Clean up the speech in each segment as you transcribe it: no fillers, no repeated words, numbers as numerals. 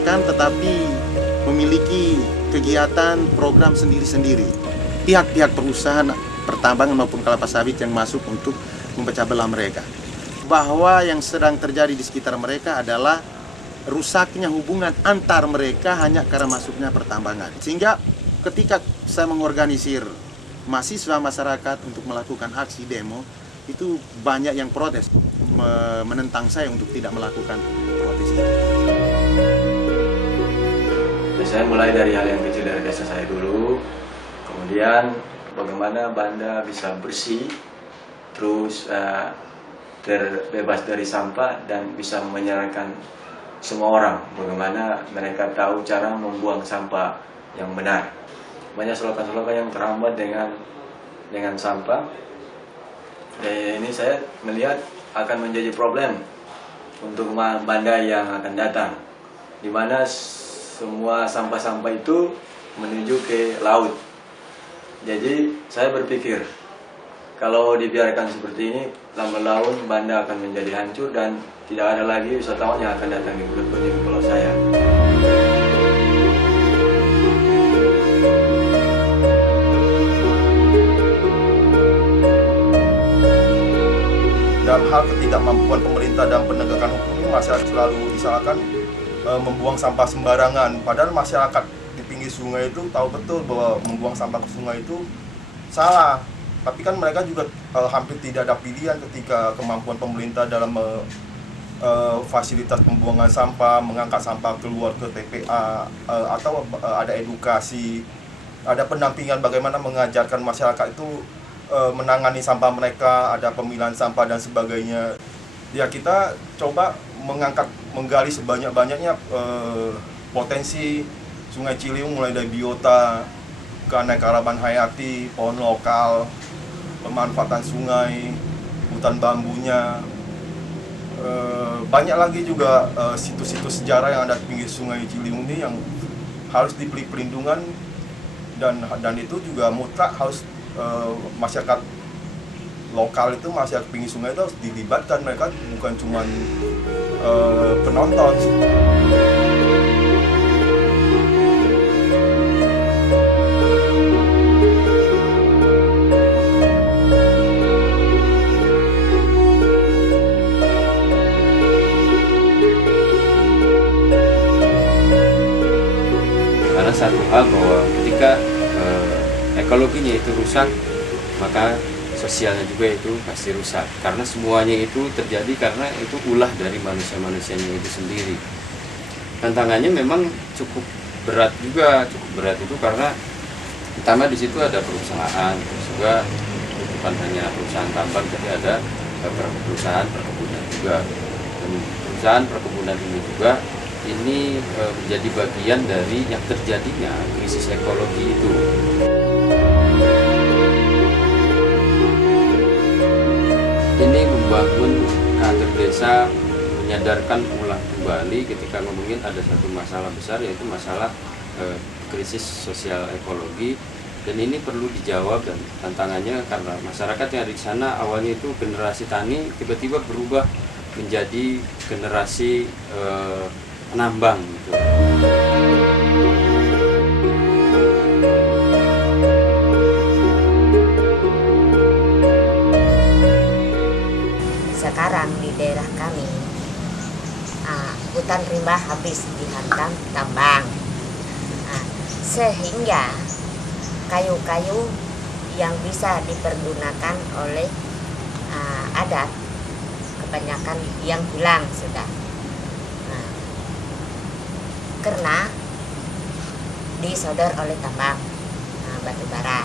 berserakan tetapi memiliki kegiatan program sendiri-sendiri. Pihak-pihak perusahaan pertambangan maupun kelapa sawit yang masuk untuk memecah belah mereka. Bahwa yang sedang terjadi di sekitar mereka adalah rusaknya hubungan antar mereka hanya karena masuknya pertambangan. Sehingga ketika saya mengorganisir mahasiswa masyarakat untuk melakukan aksi demo, itu banyak yang protes, menentang saya untuk tidak melakukan protes itu. Saya mulai dari hal yang kecil dari desa saya dulu, kemudian bagaimana Banda bisa bersih, terus terbebas dari sampah dan bisa menyarankan semua orang bagaimana mereka tahu cara membuang sampah yang benar. Banyak slogan-slogan yang terambat dengan sampah. Ini saya melihat akan menjadi problem untuk Banda yang akan datang, di mana semua sampah-sampah itu menuju ke laut. Jadi saya berpikir kalau dibiarkan seperti ini, lama laun Banda akan menjadi hancur dan tidak ada lagi wisatawan yang akan datang di pulau saya. Dalam hal ketidakmampuan pemerintah dan penegakan hukum ini, masyarakat selalu disalahkan membuang sampah sembarangan. Padahal masyarakat di pinggir sungai itu tahu betul bahwa membuang sampah ke sungai itu salah. Tapi kan mereka juga hampir tidak ada pilihan ketika kemampuan pemerintah dalam fasilitas pembuangan sampah, mengangkat sampah keluar ke TPA, atau ada edukasi, ada pendampingan bagaimana mengajarkan masyarakat itu menangani sampah mereka, ada pemilahan sampah dan sebagainya. Ya kita coba menggali sebanyak-banyaknya potensi Sungai Ciliwung, mulai dari biota, keanekaragaman hayati, pohon lokal, pemanfaatan sungai, hutan bambunya. Banyak lagi juga situs-situs sejarah yang ada di pinggir Sungai Ciliwung ini yang harus diberi perlindungan, dan itu juga mutlak harus masyarakat lokal itu, masyarakat pinggir sungai itu harus dilibatkan. Mereka bukan cuma penonton. Karena satu hal bahwa ketika ekologinya itu rusak, maka sosialnya juga itu pasti rusak. Karena semuanya itu terjadi karena itu ulah dari manusia-manusianya itu sendiri. Tantangannya memang cukup berat juga, itu karena pertama di situ ada perusahaan, terus juga bukan hanya perusahaan tambang, tapi ada perusahaan perkebunan juga. Dan perusahaan perkebunan ini juga menjadi bagian dari yang terjadinya krisis ekologi itu. Ini membangun kader desa, menyadarkan ulang kembali ketika ngomongin ada satu masalah besar, yaitu masalah krisis sosial ekologi, dan ini perlu dijawab. Dan tantangannya karena masyarakat yang ada di sana awalnya itu generasi tani, tiba-tiba berubah menjadi generasi penambang gitu. Sekarang di daerah kami hutan rimba habis dihantam tambang, sehingga kayu-kayu yang bisa dipergunakan oleh adat kebanyakan yang hilang sudah, karena disodor oleh tambang batu bara.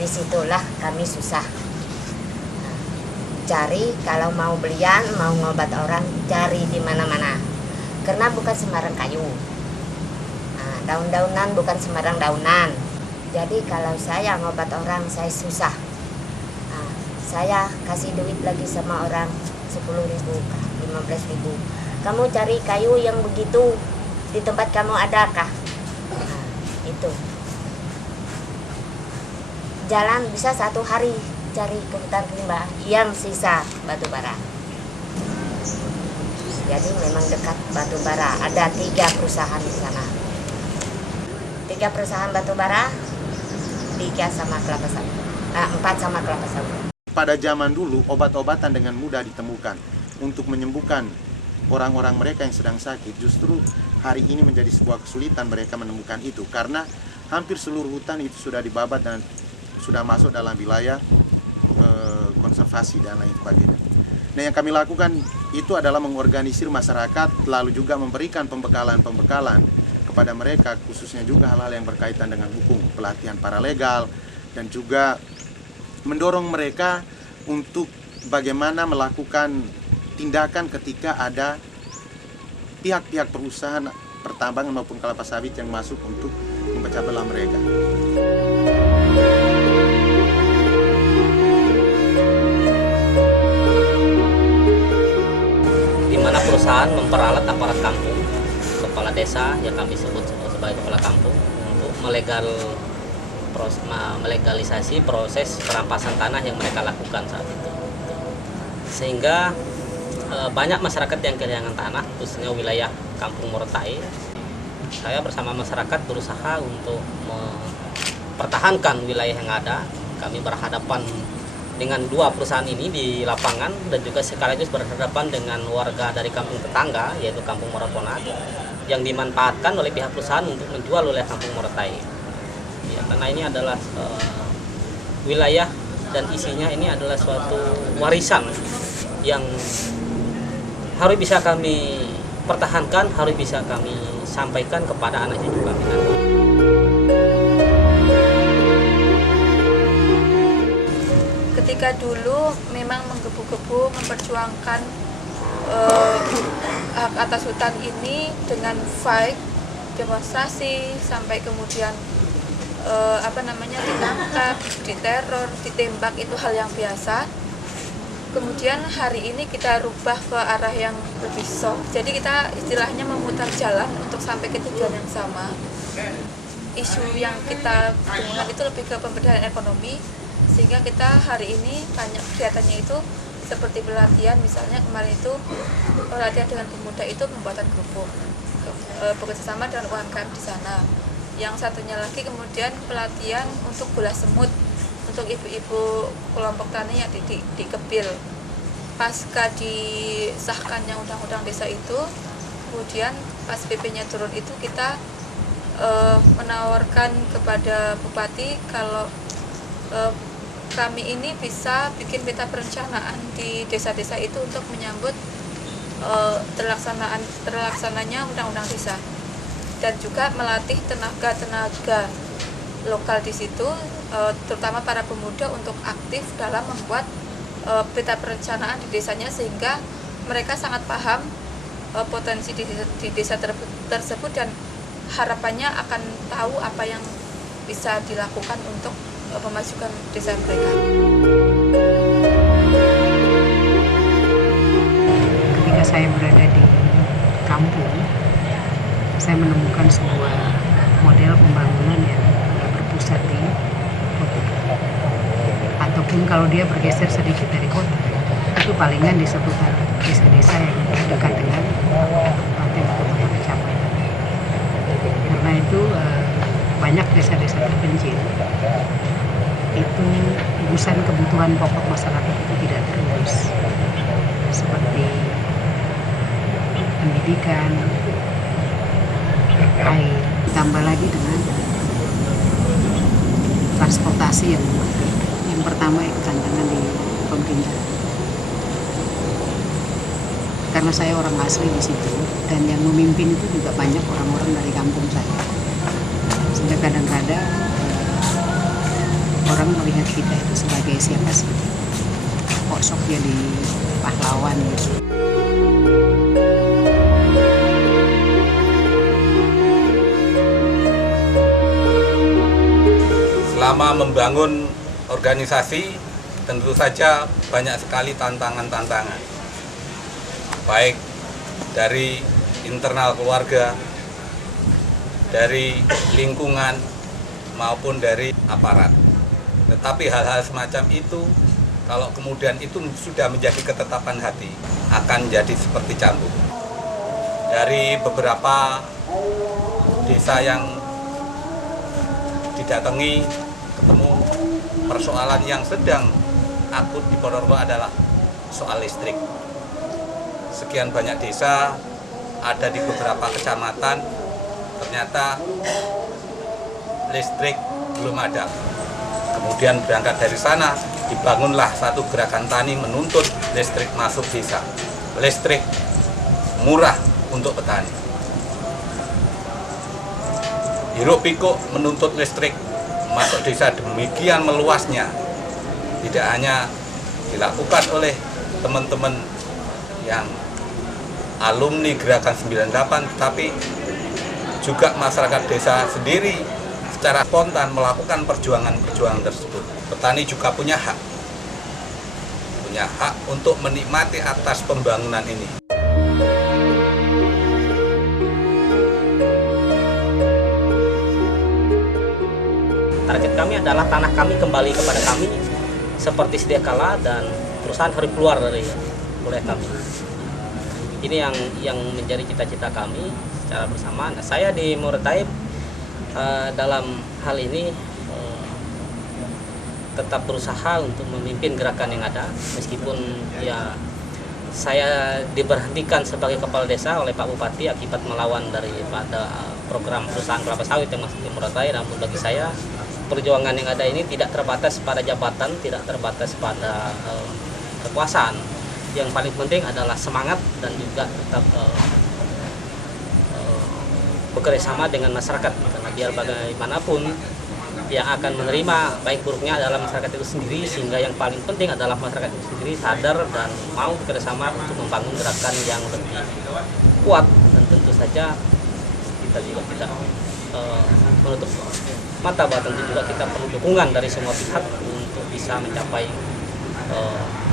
Disitulah kami susah cari, kalau mau belian, mau ngobat orang, cari di mana-mana, karena bukan sembarang kayu, daun-daunan bukan sembarang daunan. Jadi kalau saya ngobat orang, saya susah. Saya kasih duit lagi sama orang 10.000, 15.000. Kamu cari kayu yang begitu di tempat kamu adakah? Itu jalan bisa 1 hari cari ke hutan rimba yang sisa batu bara. Jadi memang dekat batu bara. Ada 3 perusahaan di sana. 3 perusahaan batu bara, 4 sama kelapa sawit. Pada zaman dulu, obat-obatan dengan mudah ditemukan untuk menyembuhkan orang-orang mereka yang sedang sakit. Justru hari ini menjadi sebuah kesulitan mereka menemukan itu, karena hampir seluruh hutan itu sudah dibabat dan sudah masuk dalam wilayah konservasi dan lain sebagainya. Nah, yang kami lakukan itu adalah mengorganisir masyarakat, lalu juga memberikan pembekalan kepada mereka, khususnya juga hal-hal yang berkaitan dengan hukum, pelatihan paralegal, dan juga mendorong mereka untuk bagaimana melakukan tindakan ketika ada pihak-pihak perusahaan pertambangan maupun kelapa sawit yang masuk untuk memecah belah mereka. Di mana perusahaan memperalat aparat kampung, kepala desa yang kami sebut sebagai kepala kampung, untuk melegalisasi proses perampasan tanah yang mereka lakukan saat itu. Sehingga banyak masyarakat yang kehilangan tanah, khususnya wilayah Kampung Morotai. Saya bersama masyarakat berusaha untuk mempertahankan wilayah yang ada. Kami berhadapan dengan 2 perusahaan ini di lapangan dan juga sekaligus berhadapan dengan warga dari kampung tetangga, yaitu Kampung Moroponat, yang dimanfaatkan oleh pihak perusahaan untuk menjual wilayah Kampung Morotai. Ya, karena ini adalah wilayah dan isinya ini adalah suatu warisan yang harus bisa kami pertahankan, harus bisa kami sampaikan kepada anak cucu kami nanti. Ketika dulu memang menggebu-gebu memperjuangkan hak atas hutan ini dengan fight, demonstrasi, sampai kemudian ditangkap, diteror, ditembak, itu hal yang biasa. Kemudian hari ini kita rubah ke arah yang lebih soft. Jadi kita istilahnya memutar jalan untuk sampai ke tujuan yang sama. Isu yang kita dengungkan itu lebih ke pemberdayaan ekonomi, sehingga kita hari ini banyak kegiatannya itu seperti pelatihan, misalnya kemarin itu pelatihan dengan pemuda itu pembuatan kerupuk, bekerjasama dengan UMKM di sana. Yang satunya lagi kemudian pelatihan untuk gula semut untuk ibu-ibu kelompok tani yang di Kepil. Pasca disahkannya undang-undang desa itu, kemudian pas PP-nya turun itu kita menawarkan kepada bupati kalau kami ini bisa bikin peta perencanaan di desa-desa itu untuk menyambut terlaksananya undang-undang desa, dan juga melatih tenaga-tenaga lokal di situ, terutama para pemuda untuk aktif dalam membuat peta perencanaan di desanya, sehingga mereka sangat paham potensi di desa tersebut dan harapannya akan tahu apa yang bisa dilakukan untuk memajukan desa mereka. Ketika saya berada di kampung, saya menemukan sebuah model pembangunan yang berpusat di kota. Ataupun kalau dia bergeser sedikit dari kota, itu palingan di seputar desa-desa yang dekat dengan kabupaten atau kota kecamatan. Karena itu banyak desa-desa terpencil itu urusan kebutuhan pokok masyarakat itu tidak terurus, seperti pendidikan, air, ditambah lagi dengan transportasi yang pertama itu tantangan di pemerintah. Karena saya orang asli di situ dan yang memimpin itu juga banyak orang-orang dari kampung saya, sehingga kadang-kadang orang melihat kita itu sebagai siapa sih, kok sok jadi pahlawan gitu. Selama membangun organisasi, tentu saja banyak sekali tantangan-tantangan, baik dari internal keluarga, dari lingkungan, maupun dari aparat. Tetapi hal-hal semacam itu, kalau kemudian itu sudah menjadi ketetapan hati, akan jadi seperti cambuk. dari beberapa desa yang didatangi, ketemu persoalan yang sedang akut di Ponorogo adalah soal listrik. Sekian banyak desa ada di beberapa kecamatan, ternyata listrik belum ada. Kemudian berangkat dari sana, dibangunlah satu gerakan tani menuntut listrik masuk desa. Listrik murah untuk petani. Hiruk pikuk menuntut listrik masuk desa demikian meluasnya. Tidak hanya dilakukan oleh teman-teman yang alumni Gerakan 98, tapi juga masyarakat desa sendiri secara spontan melakukan perjuangan-perjuangan tersebut. Petani juga punya hak untuk menikmati atas pembangunan ini. Target kami adalah tanah kami kembali kepada kami seperti sedia kala dan perusahaan harus keluar dari oleh kami. Ini yang menjadi cita-cita kami secara bersama. Nah, saya di Muara Taib dalam hal ini tetap berusaha untuk memimpin gerakan yang ada, meskipun ya saya diberhentikan sebagai kepala desa oleh Pak Bupati akibat melawan daripada program perusahaan kelapa sawit yang masuk di Muara Taib. Namun bagi saya perjuangan yang ada ini tidak terbatas pada jabatan, tidak terbatas pada kekuasaan. Yang paling penting adalah semangat dan juga tetap bekerja sama dengan masyarakat, karena biar bagaimanapun yang akan menerima baik buruknya adalah masyarakat itu sendiri, sehingga yang paling penting adalah masyarakat itu sendiri sadar dan mau bekerja sama untuk membangun gerakan yang lebih kuat. Dan tentu saja kita juga tidak menutup mata bahwa tentu juga kita perlu dukungan dari semua pihak untuk bisa mencapai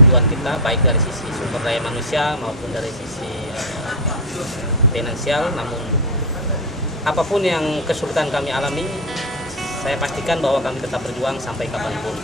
tujuan kita, baik dari sisi sumber daya manusia maupun dari sisi finansial. Namun apapun yang kesulitan kami alami, saya pastikan bahwa kami tetap berjuang sampai kapanpun.